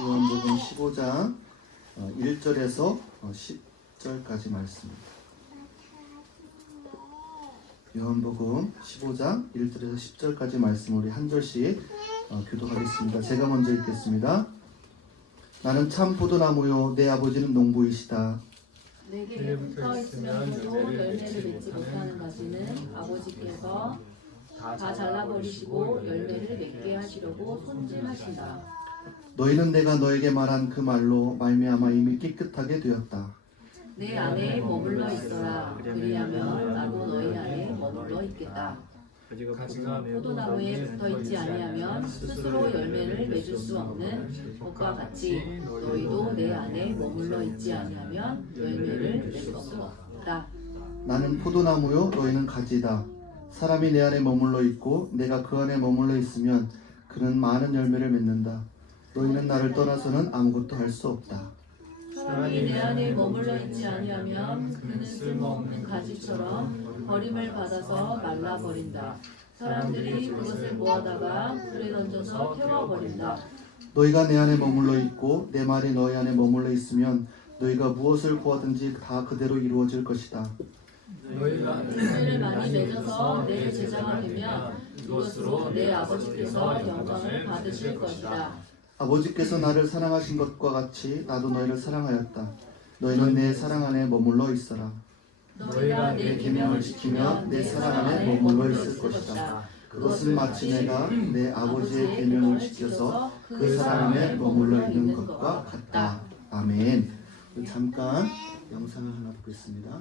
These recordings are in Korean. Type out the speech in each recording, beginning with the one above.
요한복음 15장 1절에서 10절까지 말씀입니다. 요한복음 15장 1절에서 10절까지 말씀 우리 한 절씩 교독하겠습니다. 제가 먼저 읽겠습니다. 나는 참 포도나무요 내 아버지는 농부이시다. 내게 붙어 있으면서도 열매를 맺지 못하는 가지는 아버지께서 다 잘라버리시고 열매를 맺게 하시려고 손질하신다. 너희는 내가 너에게 말한 그 말로 말미암아 이미 깨끗하게 되었다. 내 안에 머물러 있어라. 그리하면 나도 너희 안에 머물러 있겠다. 가지가 포도나무에 붙어 있지 아니하면 스스로 열매를 맺을 수 없는 것과 같이 너희도 내 안에 머물러 있지 아니하면 열매를 맺을 수 없다. 나는 포도나무요 너희는 가지다. 사람이 내 안에 머물러 있고 내가 그 안에 머물러 있으면 그는 많은 열매를 맺는다. 너희는 나를 떠나서는 아무것도 할 수 없다. 사람이 내 안에 머물러 있지 아니하면 그는 쓸모없는 가지처럼 버림을 받아서 말라버린다. 사람들이 그것을 모아다가 불에 던져서 태워버린다. 너희가 내 안에 머물러 있고 내 말이 너희 안에 머물러 있으면 너희가 무엇을 구하든지 다 그대로 이루어질 것이다. 너희가 열매를 많이 맺어서 내 제자가 되면 이것으로 내 아버지께서 영광을 받으실 것이다. 아버지께서 나를 사랑하신 것과 같이 나도 너희를 사랑하였다. 너희는 내 사랑 안에 머물러 있어라. 너희가 내 계명을 지키면 내 사랑 안에 머물러 있을 것이다. 그것은 마치 내가 내 아버지의 계명을 지켜서 그 사랑 안에 머물러 있는 것과 같다. 아멘. 잠깐 영상을 하나 보겠습니다.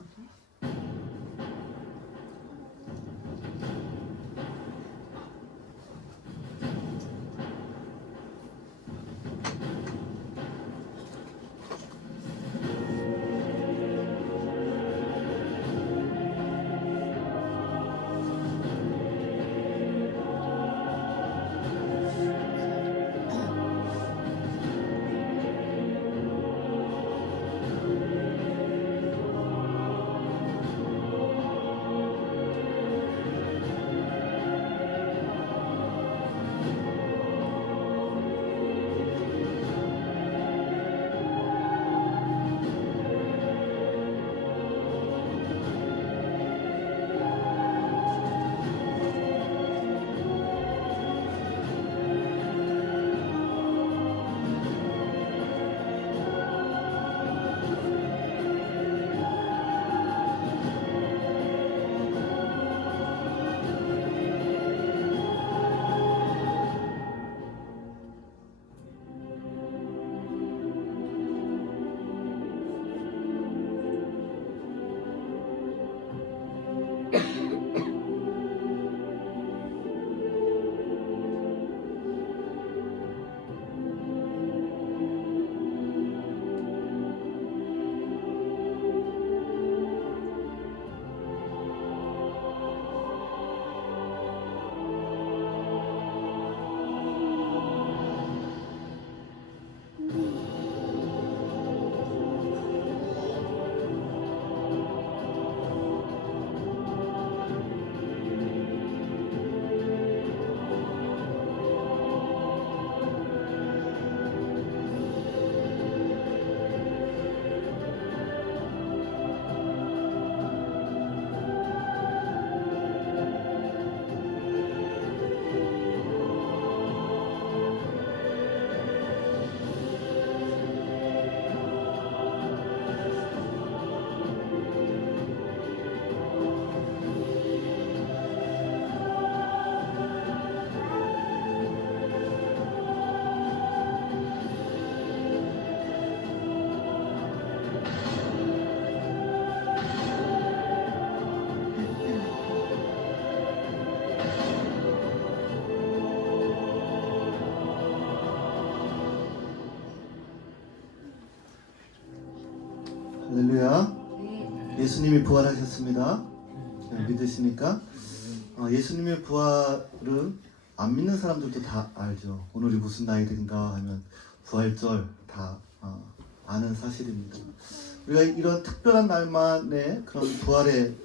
할렐루야. 예수님이 부활하셨습니다. 믿으십니까? 예수님의 부활은 안 믿는 사람들도 다 알죠. 오늘이 무슨 날인가 하면 부활절 다 아는 사실입니다. 우리가 이런 특별한 날만에 그런 부활의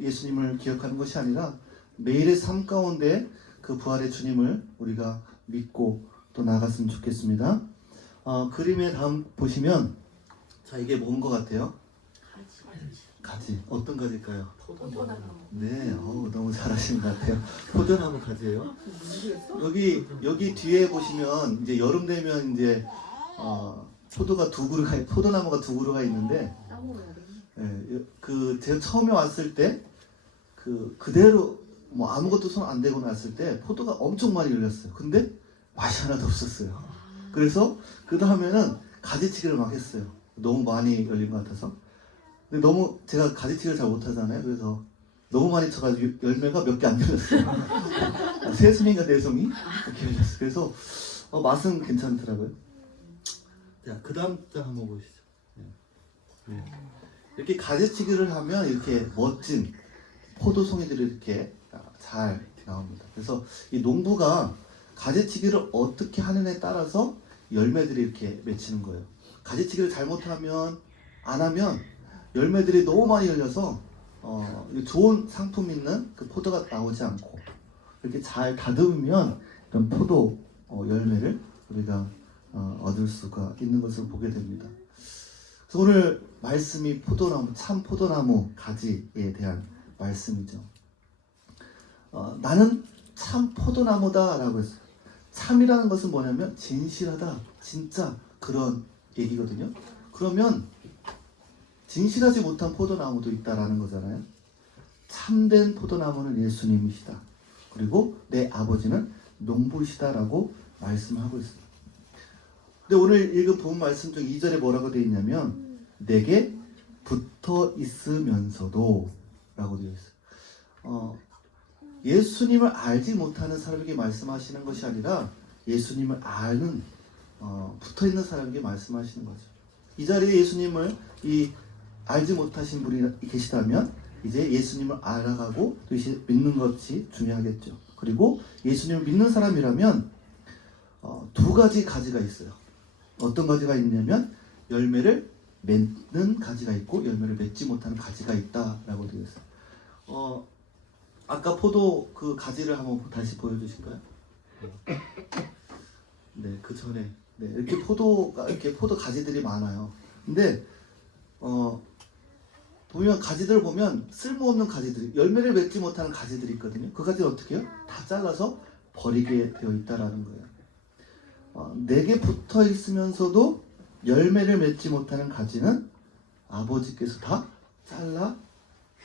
예수님을 기억하는 것이 아니라 매일의 삶 가운데 그 부활의 주님을 우리가 믿고 또 나갔으면 좋겠습니다. 그림의 다음 보시면 자 이게 뭔 것 같아요? 가지. 어떤 가지일까요? 네, 너무 잘하시는 것 같아요. 포도나무 가지예요. 여기 뒤에 보시면 이제 여름 되면 이제 포도나무가 두 그루가 있는데, 그 제가 처음에 왔을 때 그대로 뭐 아무것도 손 안 대고 났을 때 포도가 엄청 많이 열렸어요. 근데 맛이 하나도 없었어요. 그래서 그 다음에는 가지치기를 막 했어요. 너무 많이 열린 것 같아서. 근데 너무 제가 가지치기를 잘 못하잖아요. 그래서 너무 많이 쳐가지고 열매가 몇 개 안 열렸어요. 세 송이가 네 송이 이렇게 열렸어요. 그래서 맛은 괜찮더라고요. 자, 그 다음 장 한번 보시죠. 네. 이렇게 가지치기를 하면 이렇게 멋진 포도송이들이 이렇게 잘 나옵니다. 그래서 이 농부가 가지치기를 어떻게 하느냐에 따라서 열매들이 이렇게 맺히는 거예요. 가지치기를 잘못하면 안 하면 열매들이 너무 많이 열려서 좋은 상품 있는 그 포도가 나오지 않고, 이렇게 잘 다듬으면 이런 포도 열매를 우리가 얻을 수가 있는 것을 보게 됩니다. 그래서 오늘 말씀이 포도나무, 참 포도나무 가지에 대한 말씀이죠. 나는 참 포도나무다 라고 했어요. 참이라는 것은 뭐냐면 진실하다, 진짜 그런 얘기거든요. 그러면 진실하지 못한 포도나무도 있다라는 거잖아요. 참된 포도나무는 예수님이시다. 그리고 내 아버지는 농부시다라고 말씀하고 있습니다. 근데 오늘 읽은 본 말씀 중 2절에 뭐라고 되어 있냐면 내게 붙어 있으면서도 라고 되어 있어요. 예수님을 알지 못하는 사람에게 말씀하시는 것이 아니라 예수님을 아는 붙어 있는 사람에게 말씀하시는 거죠. 이 자리에 예수님을 알지 못하신 분이 계시다면 이제 예수님을 알아가고 또 믿는 것이 중요하겠죠. 그리고 예수님을 믿는 사람이라면 두 가지 가지가 있어요. 어떤 가지가 있냐면 열매를 맺는 가지가 있고 열매를 맺지 못하는 가지가 있다라고 되어 있어요. 아까 포도 그 가지를 한번 다시 보여주실까요? 네, 그 전에 이렇게 포도 가지들이 많아요. 근데 보면 가지들을 보면 쓸모없는 가지들이, 열매를 맺지 못하는 가지들이 있거든요. 그 가지를 어떻게 해요? 다 잘라서 버리게 되어 있다라는 거예요. 내게 붙어 있으면서도 열매를 맺지 못하는 가지는 아버지께서 다 잘라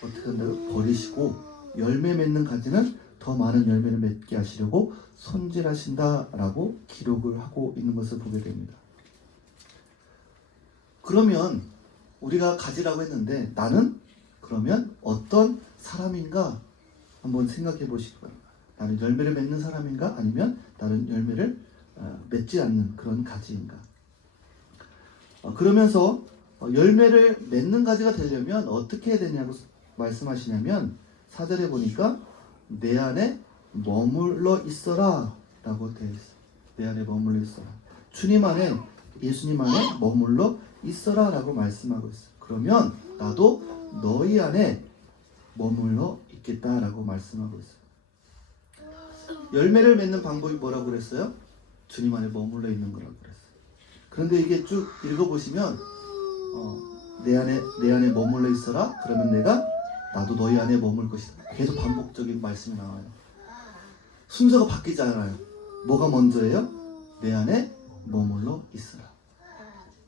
어떻게 한다고 버리시고, 열매 맺는 가지는 더 많은 열매를 맺게 하시려고 손질하신다라고 기록을 하고 있는 것을 보게 됩니다. 그러면 우리가 가지라고 했는데 나는 그러면 어떤 사람인가 한번 생각해 보시기 바랍니다. 나는 열매를 맺는 사람인가 아니면 나는 열매를 맺지 않는 그런 가지인가. 그러면서 열매를 맺는 가지가 되려면 어떻게 해야 되냐고 말씀하시냐면 4절에 보니까 내 안에 머물러 있어라 라고 되어 있어요. 내 안에 머물러 있어라. 주님 안에, 예수님 안에 머물러 있어라 라고 말씀하고 있어요. 그러면 나도 너희 안에 머물러 있겠다 라고 말씀하고 있어요. 열매를 맺는 방법이 뭐라고 그랬어요? 주님 안에 머물러 있는 거라고 그랬어요. 그런데 이게 쭉 읽어보시면 내 안에 머물러 있어라. 그러면 나도 너희 안에 머물 것이다. 계속 반복적인 말씀이 나와요. 순서가 바뀌지 않아요. 뭐가 먼저예요? 내 안에 머물러 있어라.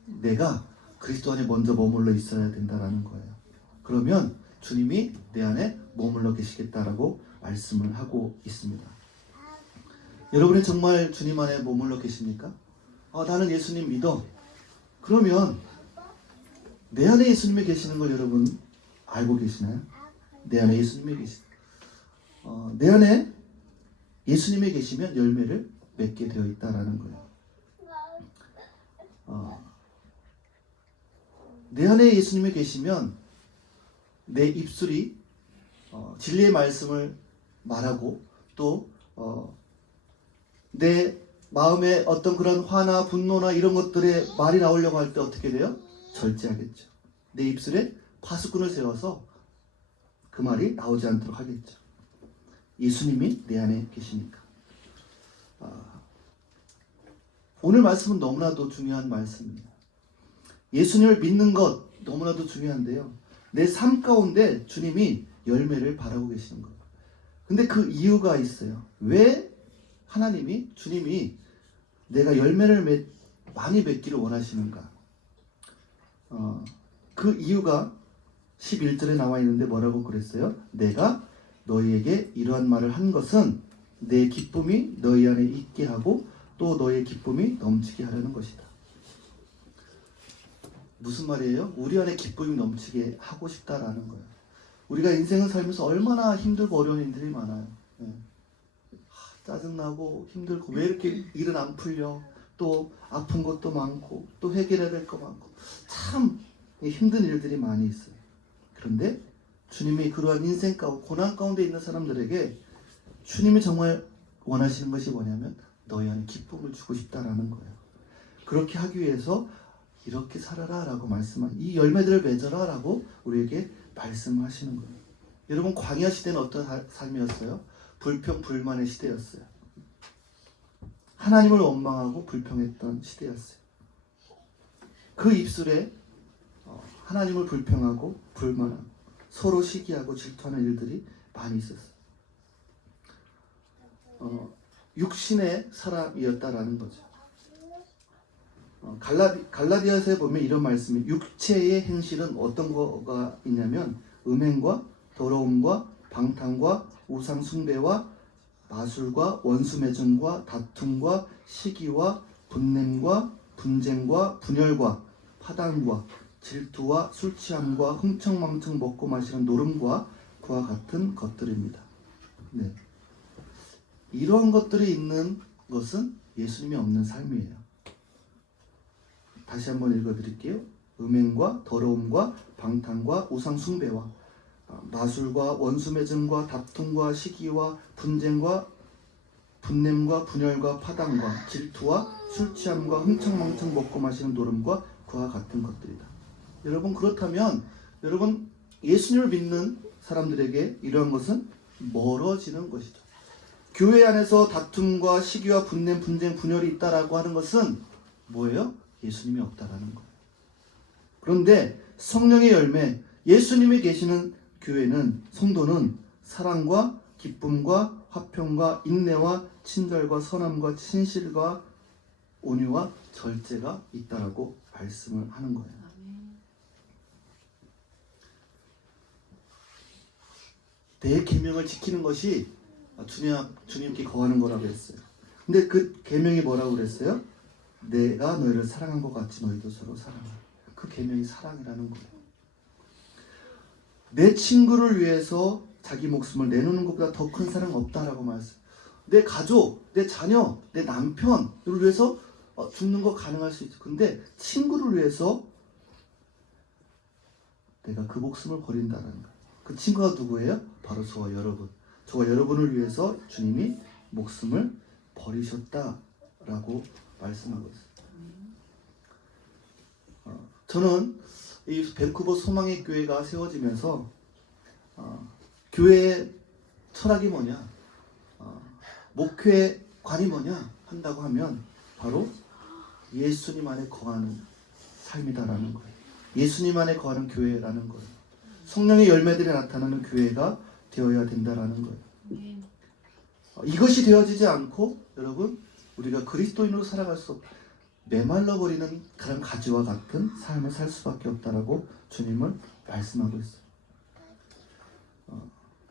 내가 그리스도 안에 먼저 머물러 있어야 된다라는 거예요. 그러면 주님이 내 안에 머물러 계시겠다라고 말씀을 하고 있습니다. 여러분이 정말 주님 안에 머물러 계십니까? 나는 예수님 믿어. 그러면 내 안에 예수님이 계시는 걸 여러분 알고 계시나요? 내 안에 예수님이 내 안에 예수님이 계시면 열매를 맺게 되어 있다라는 거예요. 내 안에 예수님이 계시면 내 입술이 진리의 말씀을 말하고 또 내 마음에 어떤 그런 화나 분노나 이런 것들의 말이 나오려고 할 때 어떻게 돼요? 절제하겠죠. 내 입술에 파수꾼을 세워서 그 말이 나오지 않도록 하겠죠. 예수님이 내 안에 계시니까. 오늘 말씀은 너무나도 중요한 말씀입니다. 예수님을 믿는 것 너무나도 중요한데요. 내 삶 가운데 주님이 열매를 바라고 계시는 거예요. 근데 그 이유가 있어요. 왜 하나님이, 주님이 내가 열매를 많이 맺기를 원하시는가? 그 이유가 11절에 나와 있는데 뭐라고 그랬어요? 내가 너희에게 이러한 말을 한 것은 내 기쁨이 너희 안에 있게 하고 또 너희의 기쁨이 넘치게 하려는 것이다. 무슨 말이에요? 우리 안에 기쁨이 넘치게 하고 싶다라는 거예요. 우리가 인생을 살면서 얼마나 힘들고 어려운 일들이 많아요. 짜증나고 힘들고 왜 이렇게 일은 안 풀려? 또 아픈 것도 많고 또 해결해야 될 거 많고 참 힘든 일들이 많이 있어요. 그런데 주님이 그러한 인생 가운데 고난 가운데 있는 사람들에게 주님이 정말 원하시는 것이 뭐냐면 너희 안에 기쁨을 주고 싶다라는 거예요. 그렇게 하기 위해서 이렇게 살아라 라고 말씀한 이 열매들을 맺어라 라고 우리에게 말씀하시는 거예요. 여러분 광야 시대는 어떤 삶이었어요? 불평 불만의 시대였어요. 하나님을 원망하고 불평했던 시대였어요. 그 입술에 하나님을 불평하고 불만하고 서로 시기하고 질투하는 일들이 많이 있었어요. 육신의 사람이었다라는 거죠. 갈라디아서에 보면 이런 말씀이 육체의 행실은 어떤 거가 있냐면 음행과 더러움과 방탕과 우상 숭배와 마술과 원수 맺음과 다툼과 시기와 분냄과 분쟁과 분열과 파당과 질투와 술 취함과 흥청망청 먹고 마시는 노름과 그와 같은 것들입니다. 네. 이러한 것들이 있는 것은 예수님이 없는 삶이에요. 다시 한번 읽어드릴게요. 음행과 더러움과 방탕과 우상 숭배와 마술과 원수 맺음과 다툼과 시기와 분쟁과 분냄과 분열과 파당과 질투와 술 취함과 흥청망청 먹고 마시는 노름과 그와 같은 것들이다. 여러분 그렇다면 여러분 예수님을 믿는 사람들에게 이러한 것은 멀어지는 것이죠. 교회 안에서 다툼과 시기와 분냄, 분쟁, 분열이 있다라고 하는 것은 뭐예요? 예수님이 없다라는 거예요. 그런데 성령의 열매, 예수님이 계시는 교회는 성도는 사랑과 기쁨과 화평과 인내와 친절과 선함과 신실과 온유와 절제가 있다라고 말씀을 하는 거예요. 내 계명을 지키는 것이 주님께 거하는 거라고 했어요. 근데 그 계명이 뭐라고 그랬어요? 내가 너희를 사랑한 것 같이 너희도 서로 사랑하라. 그 계명이 사랑이라는 거예요. 내 친구를 위해서 자기 목숨을 내놓는 것보다 더 큰 사랑은 없다라고 말했어요. 내 가족, 내 자녀, 내 남편을 위해서 죽는 거 가능할 수 있어. 근데 친구를 위해서 내가 그 목숨을 버린다는 거예요. 그 친구가 누구예요? 바로 저와 여러분. 저와 여러분을 위해서 주님이 목숨을 버리셨다라고 말씀하고 있어요. 저는 이 밴쿠버 소망의 교회가 세워지면서 교회의 철학이 뭐냐, 목회의 관이 뭐냐 한다고 하면 바로 예수님 안에 거하는 삶이다라는 거예요. 예수님 안에 거하는 교회라는 거예요. 성령의 열매들이 나타나는 교회가 되어야 된다라는 거예요. 이것이 되어지지 않고 여러분 우리가 그리스도인으로 살아갈 수 없고 메말라 버리는 그런 가지와 같은 삶을 살 수밖에 없다라고 주님은 말씀하고 있어요.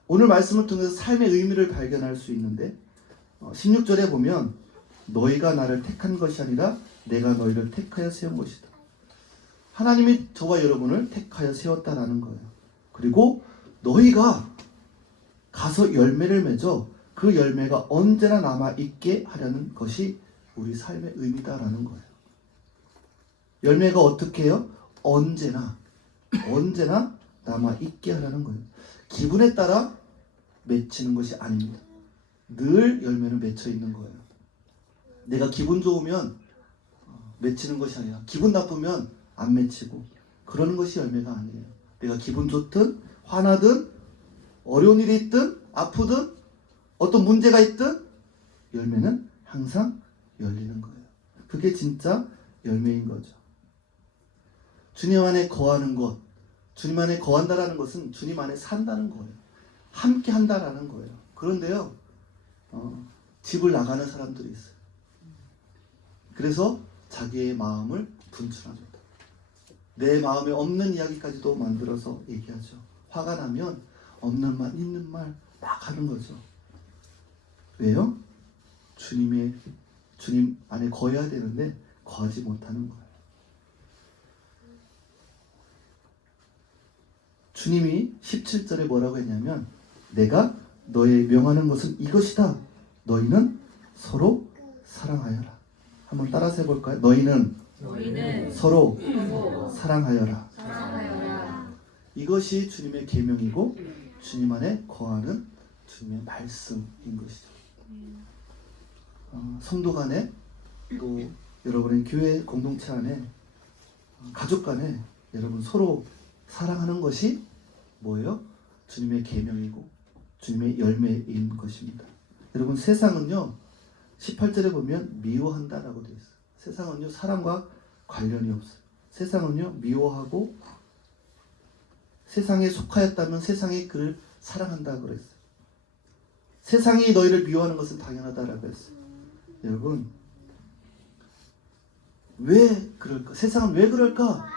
오늘 말씀을 통해서 삶의 의미를 발견할 수 있는데 16절에 보면 너희가 나를 택한 것이 아니라 내가 너희를 택하여 세운 것이다. 하나님이 저와 여러분을 택하여 세웠다라는 거예요. 그리고 너희가 가서 열매를 맺어 그 열매가 언제나 남아있게 하려는 것이 우리 삶의 의미다라는 거예요. 열매가 어떻게 해요? 언제나 남아있게 하려는 거예요. 기분에 따라 맺히는 것이 아닙니다. 늘 열매는 맺혀 있는 거예요. 내가 기분 좋으면 맺히는 것이 아니라 기분 나쁘면 안 맺히고 그러는 것이 열매가 아니에요. 내가 기분 좋든 화나든 어려운 일이 있든 아프든 어떤 문제가 있든 열매는 항상 열리는 거예요. 그게 그게 진짜 열매인 거죠. 주님 안에 거하는 것, 주님 안에 거한다라는 것은 주님 안에 산다는 거예요. 함께 한다라는 거예요. 그런데요, 집을 나가는 사람들이 있어요. 그래서 자기의 마음을 분출합니다. 내 마음에 없는 이야기까지도 만들어서 얘기하죠. 화가 나면 없는 말, 있는 말 막 하는 거죠. 왜요? 주님 안에 거해야 되는데 거하지 못하는 거예요. 주님이 17절에 뭐라고 했냐면 내가 너에 명하는 것은 이것이다. 너희는 서로 사랑하여라. 한번 따라서 해볼까요? 너희는 서로 사랑하여라. 이것이 주님의 계명이고 주님 안에 거하는 주님의 말씀인 것이죠. 성도 간에 또 여러분의 교회 공동체 안에 가족 간에 여러분 서로 사랑하는 것이 뭐예요? 주님의 계명이고 주님의 열매인 것입니다. 여러분 세상은요 18절에 보면 미워한다라고 되어 있어요. 세상은요 사랑과 관련이 없어요. 세상은요 미워하고 세상에 속하였다면 세상이 그를 사랑한다고 그랬어요. 세상이 너희를 미워하는 것은 당연하다라고 했어요. 여러분 왜 그럴까? 세상은 왜 그럴까?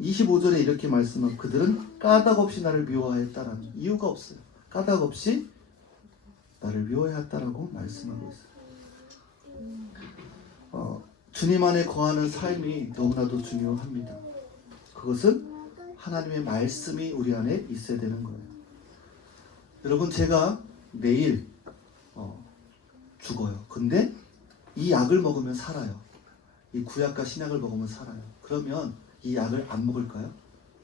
25절에 이렇게 말씀하고 그들은 까닭 없이 나를 미워하였다라는 이유가 없어요. 까닭 없이 나를 미워하였다라고 말씀하고 있어요. 주님 안에 거하는 삶이 너무나도 중요합니다. 그것은 하나님의 말씀이 우리 안에 있어야 되는 거예요. 여러분 제가 내일 죽어요. 근데 이 약을 먹으면 살아요. 이 구약과 신약을 먹으면 살아요. 그러면 이 약을 안 먹을까요?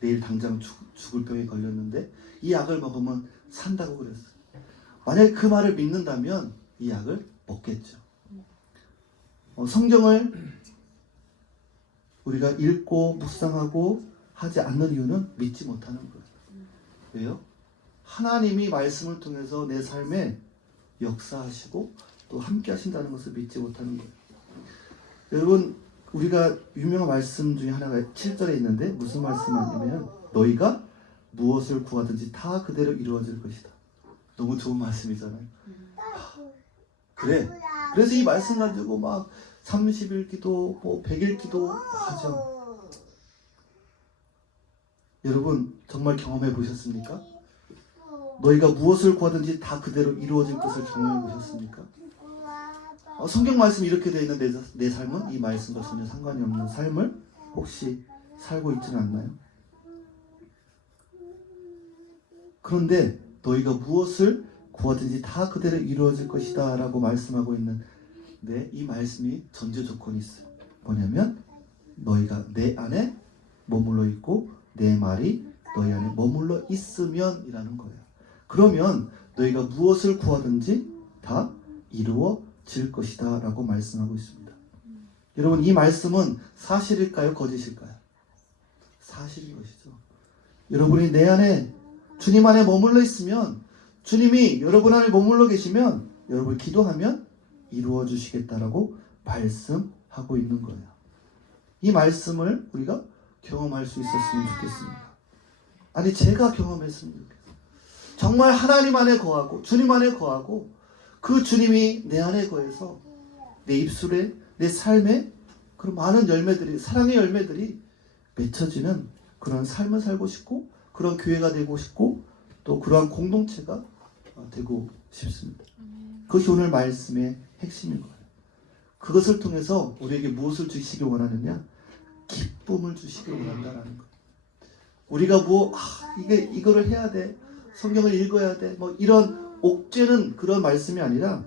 내일 당장 죽을 병에 걸렸는데 이 약을 먹으면 산다고 그랬어요. 만약에 그 말을 믿는다면 이 약을 먹겠죠. 성경을 우리가 읽고 묵상하고 하지 않는 이유는 믿지 못하는 거예요. 왜요? 하나님이 말씀을 통해서 내 삶에 역사하시고 또 함께 하신다는 것을 믿지 못하는 거예요. 여러분 우리가 유명한 말씀 중에 하나가 7절에 있는데 무슨 말씀이냐면 너희가 무엇을 구하든지 다 그대로 이루어질 것이다. 너무 좋은 말씀이잖아요. 그래. 그래서 이 말씀 가지고 막 30일 기도, 100일 기도 하죠. 여러분 정말 경험해 보셨습니까? 너희가 무엇을 구하든지 다 그대로 이루어질 것을 경험해 보셨습니까? 성경 말씀이 이렇게 되어 있는 내 삶은 이 말씀과 전혀 상관이 없는 삶을 혹시 살고 있지는 않나요? 그런데 너희가 무엇을 구하든지 다 그대로 이루어질 것이다 라고 말씀하고 있는데 이 말씀이 전제 조건이 있어요. 뭐냐면 너희가 내 안에 머물러 있고 내 말이 너희 안에 머물러 있으면 이라는 거예요. 그러면 너희가 무엇을 구하든지 다 이루어질 것이다 라고 말씀하고 있습니다. 여러분 이 말씀은 사실일까요? 거짓일까요? 사실인 것이죠. 여러분이 내 안에 주님 안에 머물러 있으면 주님이 여러분 안에 머물러 계시면 여러분이 기도하면 이루어 주시겠다라고 말씀하고 있는 거예요. 이 말씀을 우리가 경험할 수 있었으면 좋겠습니다. 아니 제가 경험했으면 좋겠어요. 정말 하나님 안에 거하고 주님 안에 거하고 그 주님이 내 안에 거해서 내 입술에 내 삶에 그런 많은 열매들이 사랑의 열매들이 맺혀지는 그런 삶을 살고 싶고 그런 교회가 되고 싶고 또 그러한 공동체가 되고 싶습니다. 그것이 오늘 말씀의 핵심인 거예요. 그것을 통해서 우리에게 무엇을 주시길 원하느냐? 기쁨을 주시길 원한다라는 거예요. 우리가 이거를 해야 돼. 성경을 읽어야 돼. 이런 옥죄는 그런 말씀이 아니라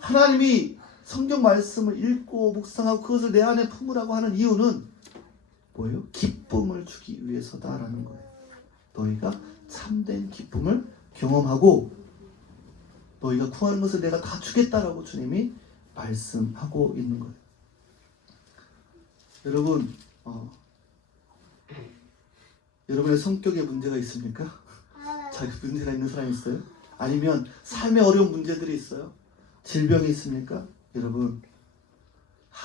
하나님이 성경 말씀을 읽고 묵상하고 그것을 내 안에 품으라고 하는 이유는 뭐예요? 기쁨을 주기 위해서다라는 거예요. 너희가 참된 기쁨을 경험하고 너희가 구하는 것을 내가 다 주겠다라고 주님이 말씀하고 있는 거예요. 여러분, 여러분의 성격에 문제가 있습니까? 자기 문제가 있는 사람이 있어요? 아니면 삶에 어려운 문제들이 있어요? 질병이 있습니까? 여러분,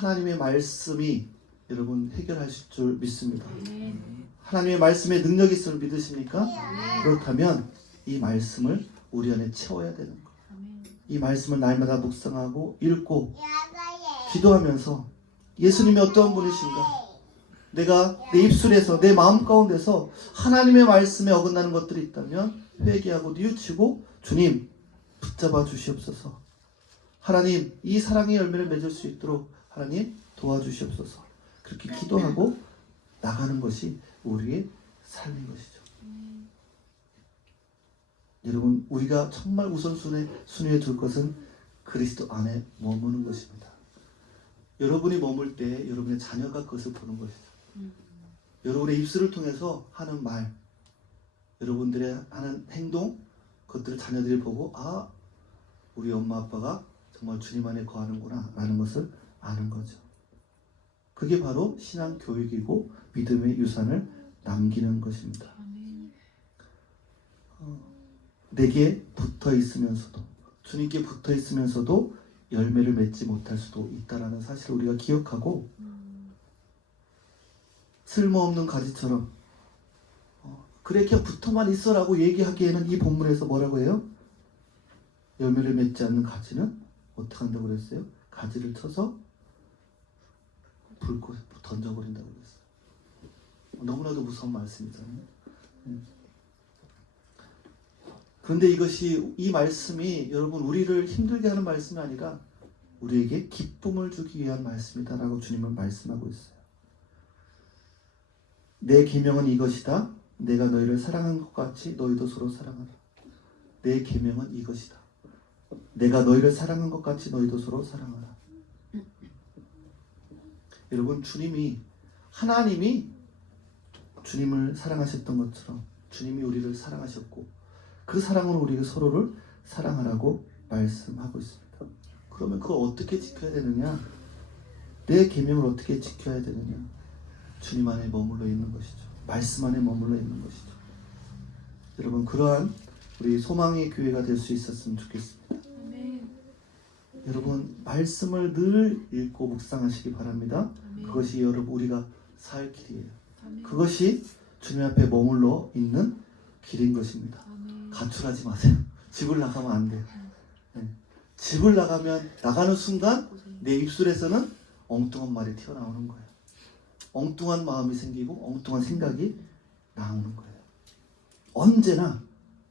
하나님의 말씀이 여러분 해결하실 줄 믿습니다. 아멘. 하나님의 말씀에 능력이 있음을 믿으십니까? 아멘. 그렇다면 이 말씀을 우리 안에 채워야 되는 거예요. 아멘. 이 말씀을 날마다 묵상하고 읽고 기도하면서 예수님이 어떠한 분이신가, 내가 내 입술에서 내 마음 가운데서 하나님의 말씀에 어긋나는 것들이 있다면 회개하고 뉘우치고 주님 붙잡아 주시옵소서. 하나님 이 사랑의 열매를 맺을 수 있도록 하나님 도와주시옵소서. 그렇게 기도하고 나가는 것이 우리의 삶인 것이죠. 여러분, 우리가 정말 우선순위에 둘 것은 그리스도 안에 머무는 것입니다. 여러분이 머물 때 여러분의 자녀가 그것을 보는 것이죠. 여러분의 입술을 통해서 하는 말, 여러분들의 하는 행동, 그것들을 자녀들이 보고 아, 우리 엄마 아빠가 정말 주님 안에 거하는구나 라는 것을 아는 거죠. 그게 바로 신앙 교육이고 믿음의 유산을 남기는 것입니다. 아멘. 내게 붙어 있으면서도, 주님께 붙어 있으면서도 열매를 맺지 못할 수도 있다라는 사실을 우리가 기억하고, 쓸모없는 가지처럼 그래 그냥 붙어만 있어라고 얘기하기에는 이 본문에서 뭐라고 해요? 열매를 맺지 않는 가지는 어떻게 한다고 그랬어요? 가지를 쳐서 불꽃에 던져버린다고 그랬어요. 너무나도 무서운 말씀이잖아요. 그런데 이 말씀이 여러분 우리를 힘들게 하는 말씀이 아니라 우리에게 기쁨을 주기 위한 말씀이다라고 주님은 말씀하고 있어요. 내 계명은 이것이다. 내가 너희를 사랑한 것 같이 너희도 서로 사랑하라. 내 계명은 이것이다. 내가 너희를 사랑한 것 같이 너희도 서로 사랑하라. 여러분, 하나님이 주님을 사랑하셨던 것처럼 주님이 우리를 사랑하셨고 그 사랑으로 우리가 서로를 사랑하라고 말씀하고 있습니다. 그러면 그걸 어떻게 지켜야 되느냐? 내 계명을 어떻게 지켜야 되느냐? 주님 안에 머물러 있는 것이죠. 말씀 안에 머물러 있는 것이죠. 여러분, 그러한 우리 소망의 교회가 될 수 있었으면 좋겠습니다. 아멘. 여러분, 말씀을 늘 읽고 묵상하시기 바랍니다. 아멘. 그것이 여러분 우리가 살 길이에요. 아멘. 그것이 주님 앞에 머물러 있는 길인 것입니다. 아멘. 가출하지 마세요. 집을 나가면 안 돼요. 네. 집을 나가는 순간 내 입술에서는 엉뚱한 말이 튀어나오는 거예요. 엉뚱한 마음이 생기고 엉뚱한 생각이 나오는 거예요. 언제나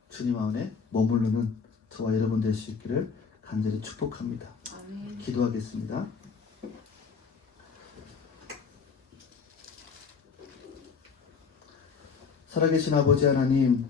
주님 안에 머무르는 저와 여러분 될 수 있기를 간절히 축복합니다. 아멘. 기도하겠습니다. 살아계신 아버지 하나님,